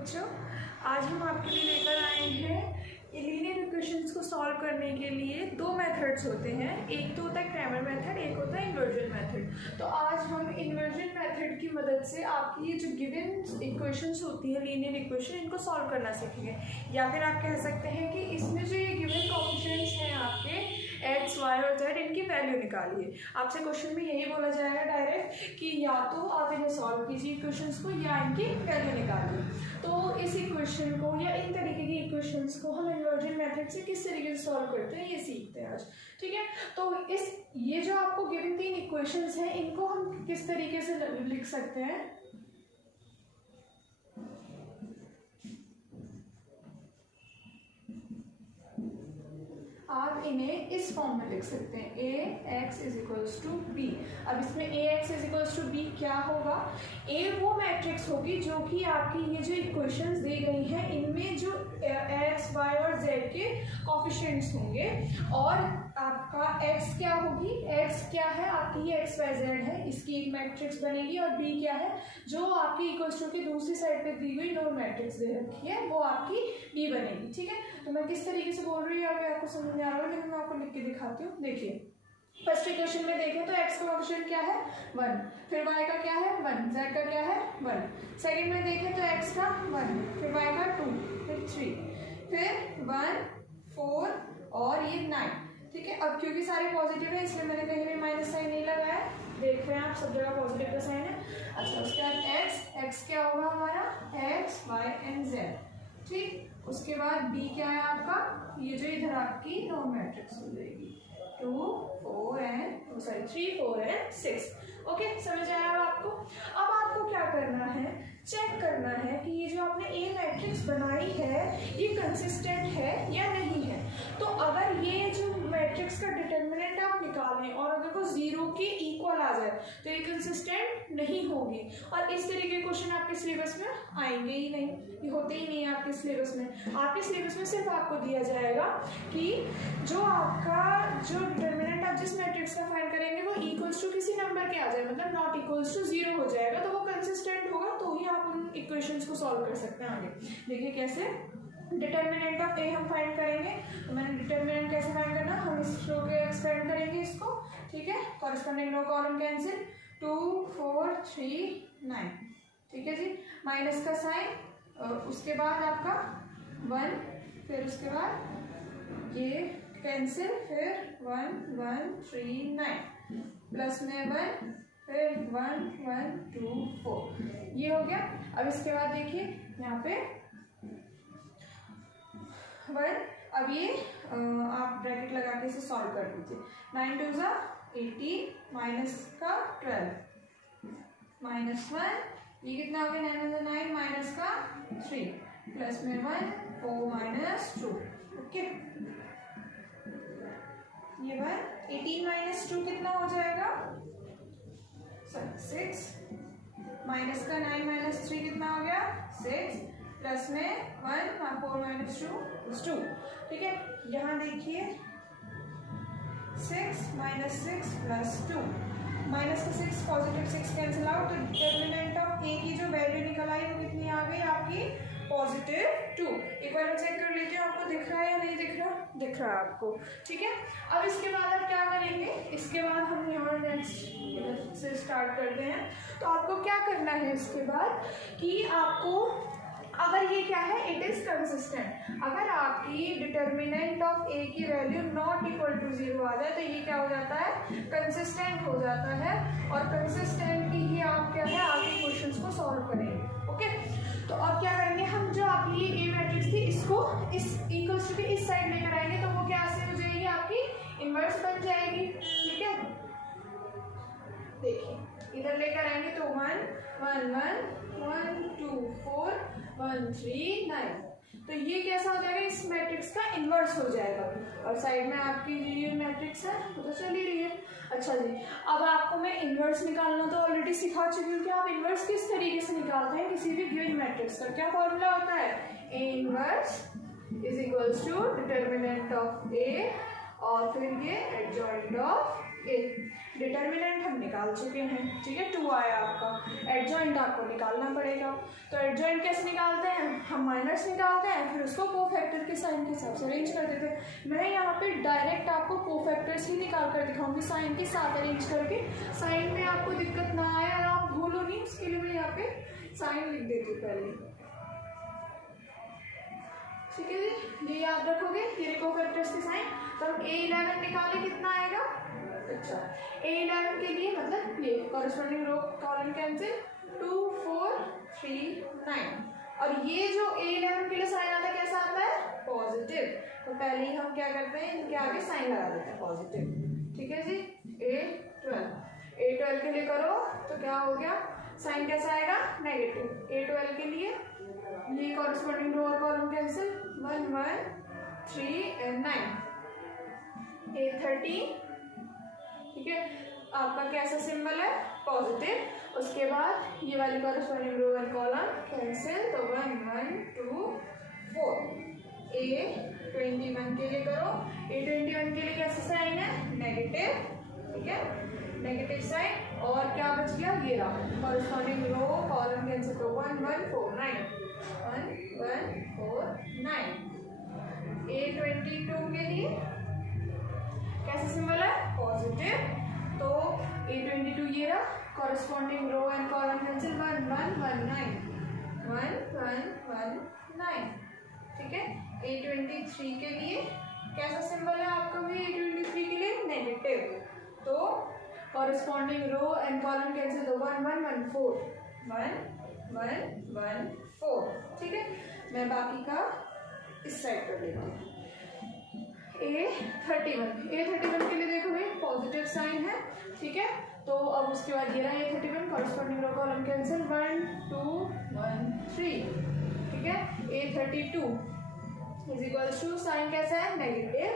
बच्चों, आज हम आपके लिए लेकर आए हैं लीनियर इक्वेशंस को सॉल्व करने के लिए दो मेथड्स होते हैं। एक तो होता है क्रैमर मेथड, एक होता है इन्वर्जन मेथड। तो आज हम इन्वर्जन मेथड की मदद से आपकी ये जो गिवन इक्वेशंस होती हैं लीनियर इक्वेशन, इनको सॉल्व करना सीखेंगे। या फिर आप कह सकते हैं कि इसमें जो ये गिवन कोएफिशिएंट्स हैं आपके एक्स, वाई और जेड, इनकी वैल्यू निकालिए। आपसे क्वेश्चन में यही बोला जाएगा डायरेक्ट कि या तो आप इन्हें सॉल्व कीजिए इक्वेशंस को या इनकी वैल्यू निकालिए। तो इस इक्वेशन को या इन तरीके की इक्वेशंस को हम इन्वर्जन मेथड से किस तरीके से सॉल्व करते हैं ये सीखते हैं आज, ठीक है। तो ये जो आपको गिवन तीन इक्वेशंस हैं, इनको हम किस तरीके से लिख सकते हैं। आप इन्हें इस फॉर्म में लिख सकते हैं, A X is equals to B. अब इसमें A X is equals to B क्या होगा, ए वो मैट्रिक्स होगी जो कि आपकी ये जो इक्वेशंस दी गई हैं इनमें जो एक्स, वाई और जेड के कोएफिशिएंट्स होंगे, और आपका एक्स क्या होगी, एक्स क्या है आपकी ये एक्स वाई जेड है, इसकी एक मैट्रिक्स बनेगी, और बी क्या है जो आपकी इक्वेशन की दूसरी साइड पे दी हुई नॉन मैट्रिक्स दे रखी है वो आपकी बी बनेगी, ठीक है। तो मैं किस तरीके से बोल रही हूँ अभी आपको समझ में आ रहा है, लेकिन मैं आपको लिख के दिखाती हूँ। देखिए फर्स्ट इक्वेशन में देखें तो x का कोएफिशिएंट क्या है 1, फिर y का क्या है 1, z का क्या है 1। सेकंड में देखें तो x का 1, फिर y का 2, फिर 3, फिर 1, 4 और ये 9, ठीक है। अब क्योंकि सारे पॉजिटिव है इसलिए मैंने कहीं भी माइनस साइन नहीं लगाया, देख रहे हैं आप सब जगह पॉजिटिव का साइन है। अच्छा, उसके बाद x क्या होगा हमारा x, y एंड z, ठीक। उसके बाद b क्या है आपका, ये जो इधर आपकी नॉन मैट्रिक्स हो जाएगी 2, 4 एंड 3, 4 एंड 6। ओके, समझ आया आपको। अब आपको क्या करना है, चेक करना है कि ये जो आपने ए मैट्रिक्स बनाई है ये कंसिस्टेंट है या नहीं है। तो अगर ये जो मैट्रिक्स का डिटर्मिनेंट आप निकालें और अगर वो 0 के इक्वल आ जाए तो ये कंसिस्टेंट नहीं होगी, और इस तरीके के क्वेश्चन आपके सिलेबस में आएंगे ही नहीं, ये होते ही नहीं है आपके सिलेबस में। आपके सिलेबस में सिर्फ आपको दिया जाएगा कि जो आपका जो डिटर्मिनेंट आप जिस मैट्रिक्स का फाइंड करेंगे वो इक्वल्स टू किसी नंबर के आ जाए, मतलब नॉट इक्वल्स टू 0 हो जाएगा, तो वो कंसिस्टेंट होगा, तो ही आप उन इक्वेशंस को सॉल्व कर सकते हैं आगे। देखिए कैसे डिटर्मिनेंट ऑफ ए हम फाइंड करेंगे। तो मैंने डिटर्मिनेंट कैसे फाइंड करना, हम इस रो के एक्सपेंड करेंगे इसको, ठीक है। कॉरेस्पॉन्डिंग रो कॉलम कैंसिल, 2, 4, 3, 9, ठीक है जी। माइनस का साइन, उसके बाद आपका 1, फिर उसके बाद ये कैंसिल, फिर 1, 1, 3, 9, प्लस में 1, फिर 1, 1, 2, 4, ये हो गया। अब इसके बाद देखिए यहाँ पे 1, अब ये आप ब्रैकेट लगा के इसे सॉल्व कर दीजिए। 9 2 ज़ा 18, माइनस का 12, माइनस 1, ये कितना हो गया 9 ज़ा 9, माइनस का 3, प्लस में 1, 4 माइनस 2, ओके। ये 18 माइनस 2 कितना हो जाएगा 6, माइनस का 9 माइनस 3 कितना हो गया 6, प्लस में 1, 4 माइनस 2, ठीक है। यहाँ देखिए 6 माइनस 6 प्लस 2, माइनस का 6 पॉजिटिव 6 कैंसिल आउट, तो डिटर्मिनेंट ऑफ ए की जो वैल्यू निकल आई वो कितनी आ गई आपकी +2। एक बार चेक कर लेते हैं आपको दिख रहा है या नहीं दिख रहा, दिख रहा है आपको, ठीक है। अब इसके बाद आप क्या करेंगे, इसके बाद हम यहाँ नेक्स्ट से स्टार्ट करते हैं। तो आपको क्या करना है इसके बाद कि आपको, अगर ये क्या है इट इज कंसिस्टेंट, अगर आपकी डिटर्मिनेंट ऑफ ए की वैल्यू नॉट इक्वल टू 0 आ जाए तो ये क्या हो जाता है कंसिस्टेंट हो जाता है, और कंसिस्टेंट ही आप क्या है आगे क्वेश्चंस को सॉल्व करेंगे, ओके। तो अब क्या करेंगे हम, जो आपकी ए मैट्रिक्स थी इसको इस इक्वल्स टू के इस साइड लेकर आएंगे, तो वो क्या से हो जाएगी आपकी इनवर्स बन जाएगी, ठीक है। देखिए इधर लेकर आएंगे तो 1, 1, 1, 1, 2, 4, 1, 3, 9, तो ये कैसा हो जाएगा इस मैट्रिक्स का इन्वर्स हो जाएगा, और साइड में आपकी ये मैट्रिक्स है वो तो चल ही रही है। अच्छा जी, अब आपको मैं इन्वर्स निकालना तो ऑलरेडी सिखा चुकी हूँ कि आप इन्वर्स किस तरीके से निकालते हैं किसी भी गिवन मैट्रिक्स का। क्या फॉर्मूला होता है, A inverse is equals to determinant of A और फिर ये एडजॉइंट ऑफ ए। डिटर्मिनेंट हम निकाल चुके हैं, ठीक है, 2 आया आपका, एडजॉइंट आपको निकालना पड़ेगा। तो एडजॉइंट कैसे निकालते हैं, हम माइनस निकालते हैं, फिर उसको कोफैक्टर के साइन के हिसाब से अरेंज कर देते हैं। मैं यहाँ पे डायरेक्ट आपको कोफैक्टर्स ही निकाल कर दिखाऊंगी साइन के साथ अरेंज करके, साइन में आपको दिक्कत ना आए और आप भूलो नहीं, उसके लिए मैं यहाँ पे साइन लिख देती हूँ पहले। ठीक है जी, ये याद रखोगे, ये कोफैक्टर्स के साइन। तो हम A11 निकाले, कितना आएगा, अच्छा A11 के लिए मतलब ये कॉरेस्पॉन्डिंग रो कॉलम कैंसिल, 2 4 3 9, और ये जो A11 के लिए साइन आता है कैसा आता है, पॉजिटिव। तो पहले ही हम क्या करते हैं, इनके आगे साइन लगा देते हैं पॉजिटिव। ठीक है जी, A12 के लिए करो तो क्या हो गया, साइन कैसा आएगा, नेगेटिव। A12 के लिए ये कॉरेस्पॉन्डिंग रो और कॉलम कैंसिल, 1 1 3 and 9। A13, ठीक है, आपका कैसा सिंबल है, पॉजिटिव। उसके बाद ये वाली corresponding row and column cancel, तो 1 1 2 4। A21 के लिए करो, A21 के लिए कैसा साइन है, नेगेटिव। ठीक है, नेगेटिव साइन, और क्या बच गया, ये रहा कॉरेस्पॉन्डिंग रो कॉलम कैंसिल, तो 1 1 4 9, 1 1 4 9। A22 के लिए कैसा सिंबल है, पॉजिटिव। तो A22 ये रहा corresponding row and column cancel, 1 1 1 9, 1 1 1 9। ठीक है, A23 के लिए कैसा सिंबल है आपका भी, A23 के लिए नेगेटिव। तो corresponding row and column cancel, तो 1 1 1 4, 1 1 1 4। ठीक है, मैं बाकी का इस साइड कर लेती हूँ। A31 के लिए देखो भाई पॉजिटिव साइन है। ठीक है, तो अब उसके बाद ये रहा A31 corresponding row column cancel, 1 2 1 3। ठीक है, A32 is equals to sign कैसा है, नेगेटिव।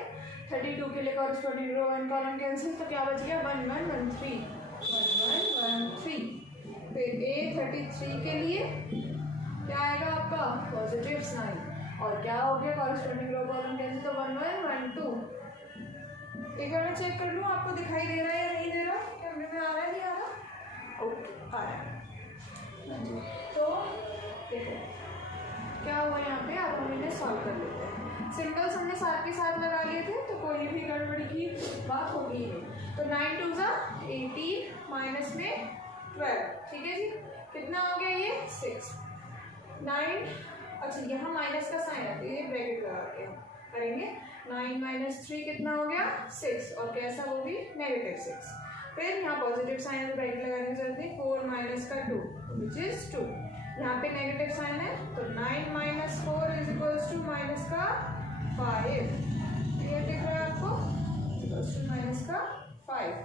32 के लिए corresponding row and column cancel, तो क्या बच गया, 1 1 1 3, 1 1 1 3। फिर A33 के लिए क्या आएगा आपका, पॉजिटिव साइन, और क्या हो गया कॉरेस्पॉन्डिंग रो कॉलम कैंसिल, तो 1 1 1 2। एक बार मैं चेक कर लूँ आपको दिखाई दे रहा है या नहीं दे रहा, कैमरे में आ रहा है नहीं आ रहा, ओके आ रहा है। तो देखो क्या हुआ यहाँ पे, आप हम इन्हें सॉल्व कर लेते हैं। सिंबल्स हमने साथ के साथ लगा लिए थे, तो कोई भी गड़बड़ी की बात होगी ही नहीं। तो 9 2 18 माइनस में 12। ठीक है जी, कितना हो गया ये, 6 9। अच्छा यहाँ माइनस का साइन है, तो ये ब्रैकेट लगा के करेंगे, 9 माइनस 3 कितना हो गया, 6, और कैसा, वो भी नेगेटिव 6। फिर यहाँ पॉजिटिव साइन है तो ब्रैकेट लगाने की जरूरत नहीं, 4 माइनस का 2 विच इज 2। यहाँ पे नेगेटिव साइन है, तो 9 minus 4 is equals to minus का 5। क्लियर दिख रहा है आपको, इक्वल्स टू माइनस का 5।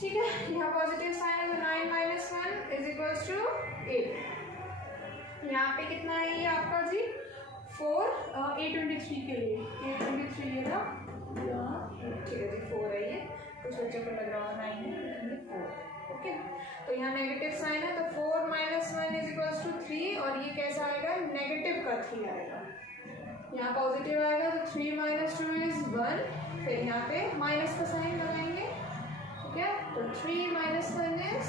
ठीक है, यहाँ पॉजिटिव साइन है तो 9 माइनस 1 इज इक्वल्स टू 8। यहाँ पे कितना है ये आपका जी, 4। A23 के लिए A23 ये ना, ठीक है जी 4 है, ये कुछ बच्चों को लग रहा है 9 है, 4। ओके, तो यहाँ नेगेटिव साइन है, तो 4 माइनस 1 इज इक्वल्स टू 3, और ये कैसा आएगा, नेगेटिव का 3 आएगा। यहाँ पॉजिटिव आएगा तो 3 माइनस 2 इज 1। फिर यहाँ पे माइनस का साइन लगाएंगे। ठीक है, तो 3 माइनस 1 इज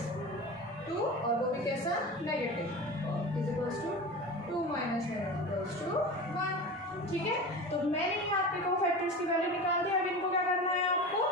2, और वो भी कैसा, negative, is equals to 2 minus 1 is equals to 1। ठीक है, तो मैंने यहाँ पे कोफैक्टर्स की वैल्यू निकाल दी। अब इनको क्या करना है आपको,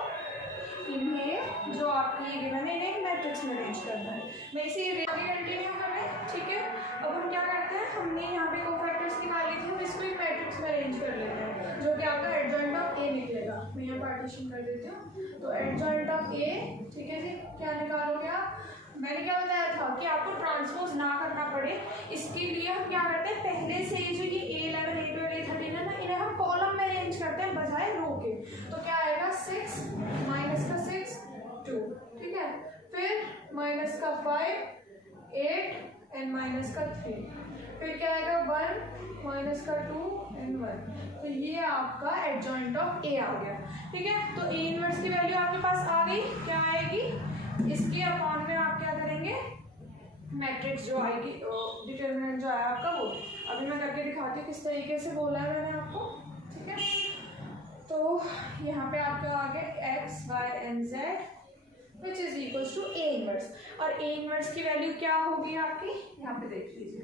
इन्हें जो आपकी गिवन है इन्हें मैट्रिक्स में अरेंज करना है। मैं इसी आगे कंटिन्यू कर रहे हैं। ठीक है, अब हम क्या करते हैं, हमने यहाँ पे कोफैक्टर्स निकाली थी, हम इसको एक मैट्रिक्स में अरेंज कर लेते हैं, जो कि आपका एडजॉइंट ऑफ ए निकलेगा। मैं यहाँ पार्टीशन कर देती हूँ, तो एडजॉइंट ऑफ ए। ठीक है जी, क्या निकालोगे आप, मैंने क्या बताया था कि आपको ट्रांसपोज ना करना पड़े, इसके लिए हम क्या करते हैं, पहले से ही जो ये A11 A12 A13 है ना, इन्हें हम कॉलम में अरेंज करते हैं बजाय रो के। तो क्या आएगा, 6 माइनस का 6 2। ठीक है, फिर माइनस का 5 8 एंड माइनस का 3। फिर क्या आएगा, 1 माइनस का 2 एंड 1। तो ये आपका एडजॉइंट ऑफ ए आ गया। ठीक है, तो ए इनवर्स की वैल्यू आपके पास आ गई, क्या आएगी, इसके अपॉन में आप क्या करेंगे, मैट्रिक्स जो आएगी, डिटरमिनेंट जो आया आपका वो। अभी मैं करके दिखाती हूँ किस तरीके से बोला है मैंने आपको। ठीक है, तो यहाँ पे आपका आ गया x y and z, which is equal to A inverse. और ए इनवर्स की वैल्यू क्या होगी आपकी, यहाँ पे देख लीजिए,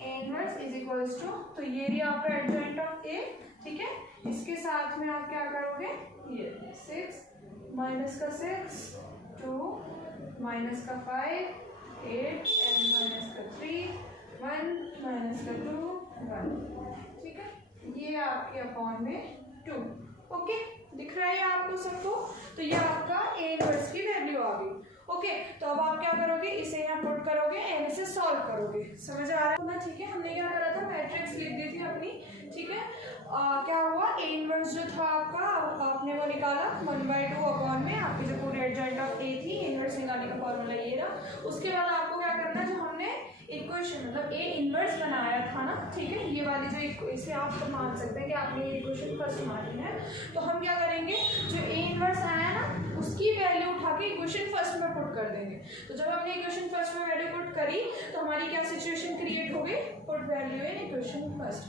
A inverse is equal to, तो ये रही आपका एडजॉइंट ऑफ ए, ठीक है। इसके साथ में आप क्या करोगे, ये 6 माइनस का 6 2 माइनस का 5 8 एंड माइनस का 3 1 माइनस का 2 1, ठीक है। ये आपके अपॉन में 2, ओके, दिख रहा है आपको सबको। तो ये आपका ए इनवर्स की वैल्यू आ गई, ओके। तो अब आप क्या करोगे, इसे यहाँ पुट करोगे एंड इसे सॉल्व करोगे, समझ आ रहा है ना, ठीक है। हमने क्या करा था, मैट्रिक्स लिख दी थी अपनी, ठीक है। क्या हुआ, ए इनवर्स जो था आपका, आपने वो निकाला 1/2 अपॉन में आपकी जो पूरे एडजॉइंट ऑफ ए थी, इनवर्स निकालने का फॉर्मूला ये रहा। उसके बाद आपको क्या करना है, जो हमने इक्वेशन मतलब ए इनवर्स बनाया था ना, ठीक है, ये वाली जो इसे आप मान सकते हैं कि आपने ये इक्वेशन फर्स्ट मानी है। तो हम क्या करेंगे, जो ए इनवर्स आया ना उसकी वैल्यू उठा के इक्वेशन फर्स्ट में पुट कर देंगे। तो जब हमने इक्वेशन फर्स्ट में वैल्यू पुट करी तो हमारी क्या सिचुएशन क्रिएट हो गई, put value in equation first.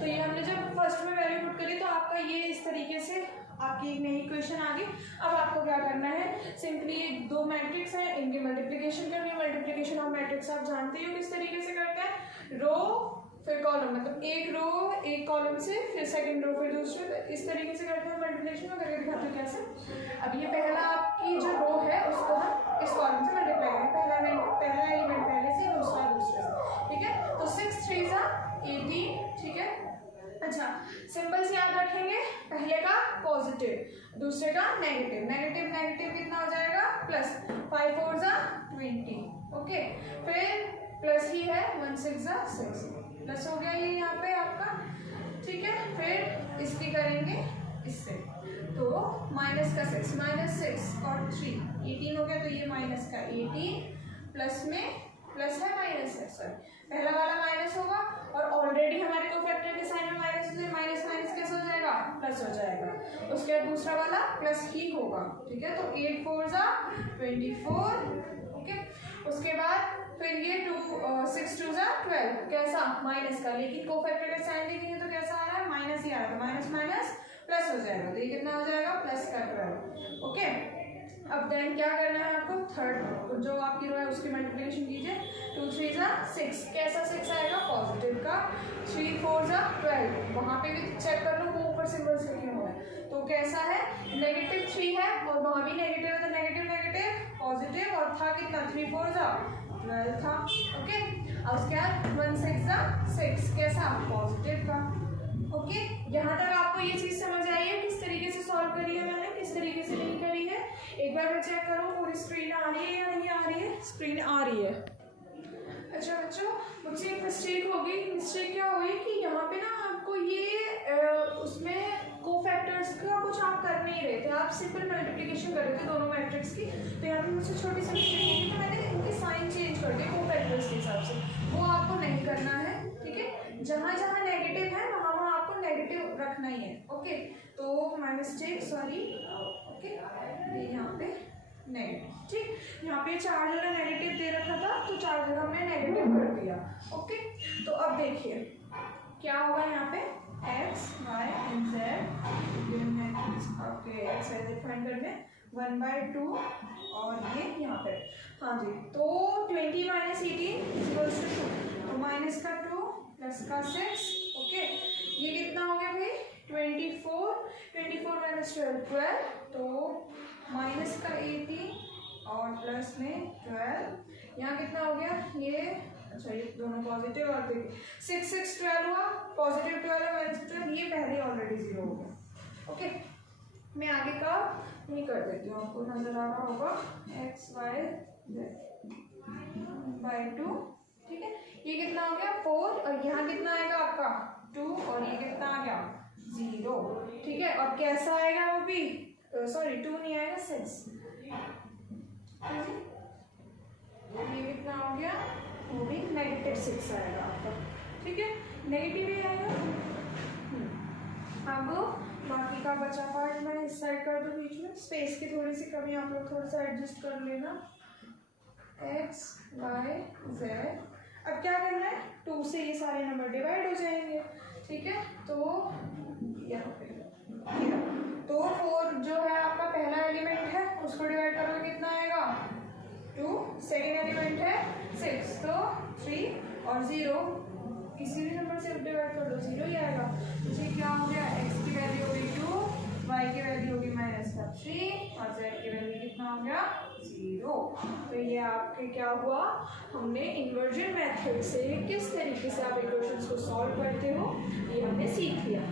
तो ये हमने जब फर्स्ट में वैल्यू पुट करी तो आपका ये इस तरीके से आपकी एक नई इक्वेशन आ गई। अब आपको क्या करना है, सिंपली दो मैट्रिक्स है, इनकी मल्टीप्लिकेशन करनी है। मल्टीप्लिकेशन ऑफ मैट्रिक्स आप जानते ही हो किस तरीके से करते हैं, रो फिर कॉलम, मतलब एक रो एक कॉलम से फिर सेकंड रो फिर दूसरे, तो इस तरीके से करते हैं मल्टीप्लिकेशन में। करके दिखाते हैं कैसे। अब ये पहला आपकी जो रो है उसको हम इस कॉलम से मल्टीप्लाई करेंगे, पहला एलिमेंट पहले से, दूसरा दूसरे से, ठीक है। तो 6 3 18, ठीक है। अच्छा, सिंबल्स याद रखेंगे, पहले का पॉजिटिव, दूसरे का नेगेटिव। नेगेटिव नेगेटिव कितना हो जाएगा, प्लस 5 4 20, ओके। फिर प्लस ही है 1 6 6, प्लस हो गया ये यहाँ पे आपका, ठीक है। फिर इसकी करेंगे इससे, तो माइनस का 6 और 3 18 हो गया, तो ये माइनस का 18 प्लस में प्लस है माइनस है, सॉरी पहला वाला माइनस होगा और ऑलरेडी हमारे को फैक्टर के साइन में माइनस है, माइनस माइनस कैसे हो जाएगा, प्लस हो जाएगा। उसके बाद दूसरा वाला प्लस ही होगा, ठीक है। तो 8 4 24, ओके। उसके बाद फिर ये 6 2 12, कैसा, माइनस का, लेकिन को फैक्टर का साइन देखेंगे तो कैसा आ रहा है, माइनस ही आ रहा है, माइनस माइनस प्लस हो जाएगा, तो ये कितना हो जाएगा, प्लस का 12, ओके। अब देन क्या करना है आपको, थर्ड जो आपकी रो है उसकी मल्टीप्लिकेशन कीजिए, 2 3 6, कैसा 6 आएगा, पॉजिटिव का। 3 4 12, वहाँ पे भी चेक कर लो वो ऊपर सिंबल से क्यों हुआ है, तो कैसा है, -3 है और वहाँ भी नेगेटिव है, तो नेगेटिव नेगेटिव पॉजिटिव, और था कितना 3 4 12 था, ओके। और उसके बाद 1 6 6, कैसा, पॉजिटिव का, ओके। यहाँ तक आपको ये चीज समझ आई है, किस तरीके से सॉल्व करी है मैंने, किस तरीके से नहीं करी है। एक बार मैं चेक करूँ पूरी स्क्रीन आ रही है या नहीं आ रही है, स्क्रीन आ रही है। अच्छा बच्चों, मुझसे एक मिस्टेक हो गई। मिस्टेक क्या हुई कि यहाँ पे ना आपको ये उसमें कोफैक्टर्स का कुछ आप कर नहीं रहे थे, आप सिंपल मल्टीप्लिकेशन कर रहे थे दोनों मैट्रिक्स की। तो यहाँ पे मुझसे छोटी सी मिस्टेक हुई, तो मैंने इनके साइन चेंज कर दिए कोफैक्टर्स के हिसाब से, वो आपको नहीं करना है, ठीक है। जहाँ जहाँ नेगेटिव है वहाँ वहाँ आपको नेगेटिव रखना ही है, ओके। तो माय मिस्टेक, सॉरी, ओके। ये यहाँ पे नेगेटिव, ठीक। यहाँ पे 4 जगह नेगेटिव दे रखा था तो 4 जगह हमने नेगेटिव कर दिया, ओके। तो अब देखिए क्या होगा यहाँ पे, x y and z, okay, x y z find करने 1/2 और ये यहाँ पे, हाँ जी। तो 20 - 18 = 2, तो माइनस का 2 प्लस का 6, ओके। ये कितना हो गया भाई, 24 - 12, तो माइनस का 18 और प्लस में 12, यहाँ कितना हो गया ये, अच्छा ये दोनों पॉजिटिव, और देखिए 6 6 12 हुआ, पॉजिटिव 12 माइनस 12, ये पहले ऑलरेडी 0 हो गया, ओके। मैं आगे का नहीं कर देती हूँ, आपको नजर आ रहा होगा, x y z/2, ठीक है। ये कितना हो गया 4, और यहाँ कितना आएगा आपका 2, और ये कितना आ गया 0, ठीक है। और कैसा आएगा वो भी, सॉरी 2 नहीं आएगा 6, ये कितना हो गया, वो भी -6 आएगा आपका, ठीक है, नेगेटिव ही आएगा। अब बाकी का बचा पार्ट मैं इस साइड कर दूँ, बीच में स्पेस की थोड़ी सी कमी, आप लोग थोड़ा सा एडजस्ट कर लेना। x y z, अब क्या करना है, 2 से ये सारे नंबर डिवाइड हो जाएंगे, ठीक है। तो यहाँ पे तो 4 जो है आपका पहला एलिमेंट है उसको डिवाइड करोगे कितना आएगा 2, सेकेंड एलिमेंट है 6, तो 3 और 0 किसी भी नंबर से डिवाइड कर दो 0 ही आएगा। तो ये क्या हो गया, x की वैल्यू होगी 2, y की वैल्यू होगी -3 और z की वैल्यू कितना हो गया 0। तो ये आपके क्या हुआ, हमने इन्वर्जन मेथड से किस तरीके से आप इक्वेशंस को सॉल्व करते हो ये हमने सीख लिया।